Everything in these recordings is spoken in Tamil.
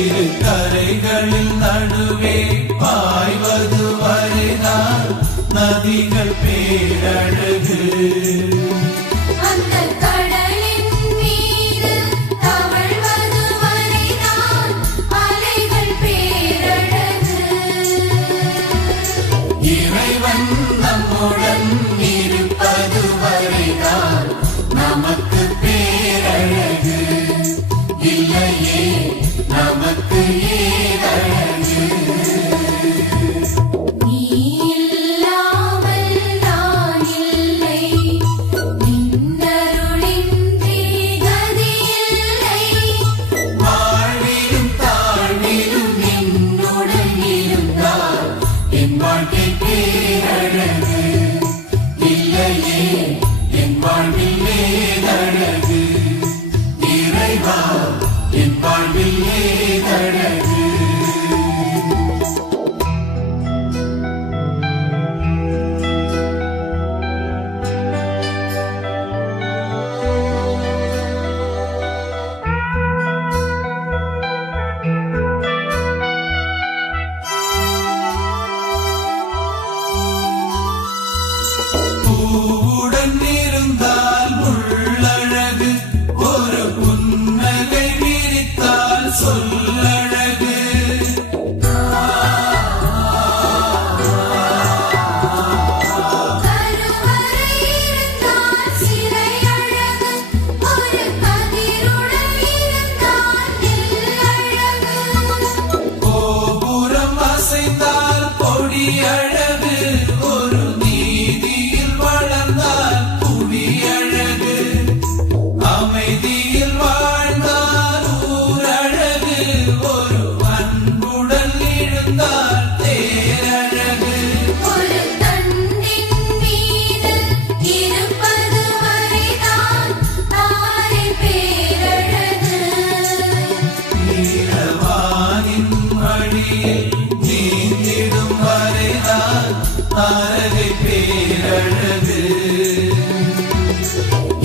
இரு கரைகளில் நடுவே பாய்வது வரைதான் நதிகள் பேரழகு. இறைவன் நம்முடன் இருப்பது வரைதான் நமக்கு பேரழகு, இல்லையே நமக்கு ஏதழகு. நீ இல்லாமல் நான் இல்லை, நின்னருளின்றி கதி இல்லை. வாழ்விலும் தாழ்விலும் என்னுடன் இருந்தால் என் வாழ்க்கை பேரழகு, இல்லையே என் வாழ்வில் ஏதழகு. இறைவா என் வாழ்வில் ஏதழகு. பூவுடன் இருந்தால் உள்ளழகு, ஒரு புன்னகை விரித்தால் சொல்லழகு. கருவறை இருந்தால் சிறை அழகு, ஒரு கதிருடன் இருந்தால் நில்லழகு. கோபுரம் அசைந்தால் கொடியழகு, ஒரு நீதியில் வளர்ந்தால் குடியழகு. அமைதியில் வாழ்ந்தால் ஊரழகு, ஒரு அன்புடன் இருந்தால் தேரழகு. ஒரு தண்டின் மீது இருப்பது வரைதான் தாரை பேரழகு. நீலவானின் வழியில் நீந்திடும் வரைதான் தாரகை பேரழகு.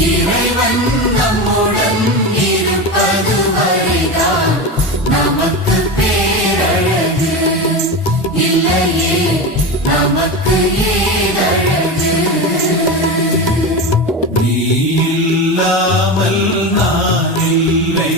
இறைவன் நம்முடன் இருப்பது வரைதான் நமக்கு பேரழகு, இல்லையே நமக்கு ஏதழகு. நீ இல்லாமல் நான் இல்லை,